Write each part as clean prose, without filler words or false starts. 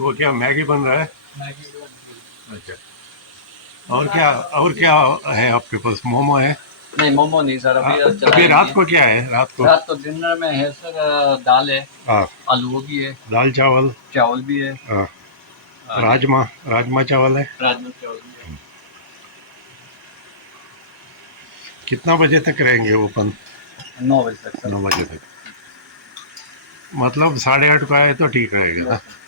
वो क्या मैगी बन रहा है? मैगी बन रही है। अच्छा, और क्या है आपके पास? मोमो है? नहीं, मोमो नहीं सर, अभी अभी चलाएंगे। रात को क्या है? रात को डिनर में है सर, दाल है, हाँ, आलू भी है, दाल चावल, चावल भी है, हाँ, राजमा राजमा चावल है। राजमा चावल भी है। कितना बजे तक रहेंगे ओपन? 9 बजे तक सर। 9 बजे तक, मतलब 8:30 का है तो ठीक रहेगा ना? Yes sir.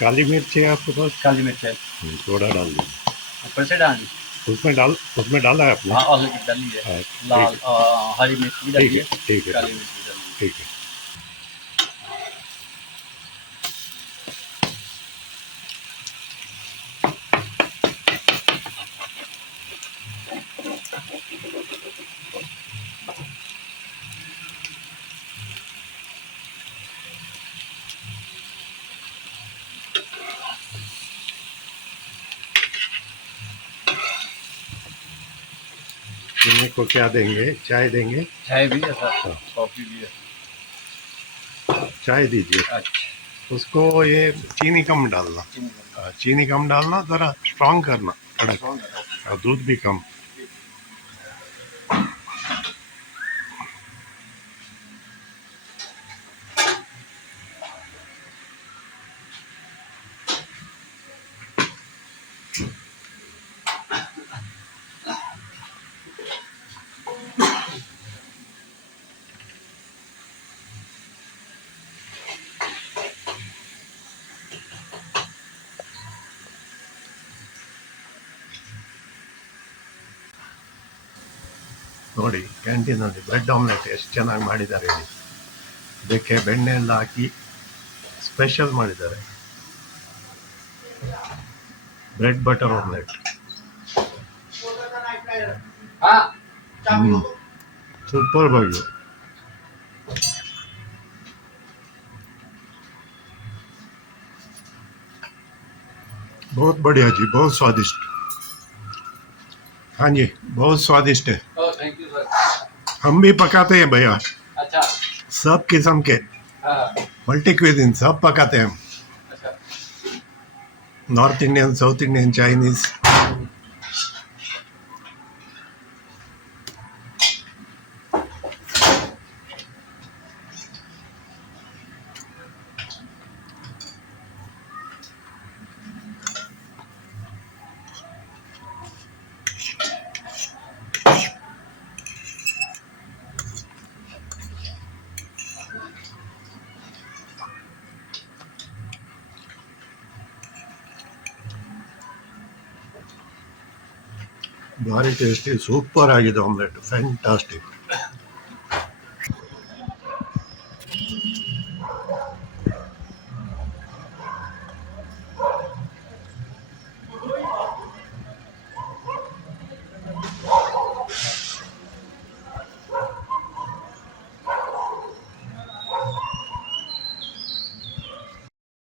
काली मिर्च है आपके पास? काली मिर्च है, थोड़ा डाल दीजिए। ऊपर से डालनी। उसमें डाला है आपने? हाँ, ऑलरेडी डाली है। हाँ, लाल ठीक है, हरी मिर्च भी ठीक डाली है, है, ठीक है, काली मिर्च भी डाली है। ठीक है। इन्हें को क्या देंगे? चाय देंगे? चाय भी है सर, हाँ, कॉफी भी है। चाय दीजिए। अच्छा, उसको ये चीनी कम डालना। चीनी कम। चीनी कम डालना, ज़रा स्ट्रांग करना, कड़क। स्ट्रॉन्ग है। और दूध भी कम। ನೋಡಿ, ಕ್ಯಾಂಟೀನಲ್ಲಿ ಬ್ರೆಡ್ ಆಮ್ಲೆಟ್ ಎಷ್ಟು ಚೆನ್ನಾಗಿ ಮಾಡಿದ್ದಾರೆ ಇಲ್ಲಿ. ಇದಕ್ಕೆ ಬೆಣ್ಣೆ ಎಲ್ಲ ಹಾಕಿ ಸ್ಪೆಷಲ್ ಮಾಡಿದ್ದಾರೆ. ಬ್ರೆಡ್ ಬಟರ್ ಆಮ್ಲೆಟ್ सुपर भाई, बहुत बढ़िया जी, बहुत स्वादिष्ट। हाँ जी, बहुत स्वादिष्ट है। ओह, थैंक यू सर। हम भी पकाते हैं भैया, अच्छा। सब किस्म के हाँ। मल्टी क्विजिन सब पकाते हैं हम। अच्छा। North Indian, south Indian, Chinese. ಭಾರಿ ಟೇಸ್ಟಿ, ಸೂಪರ್ ಆಗಿದೆ ಆಮ್ಲೆಟ್, ಫ್ಯಾಂಟಾಸ್ಟಿಕ್.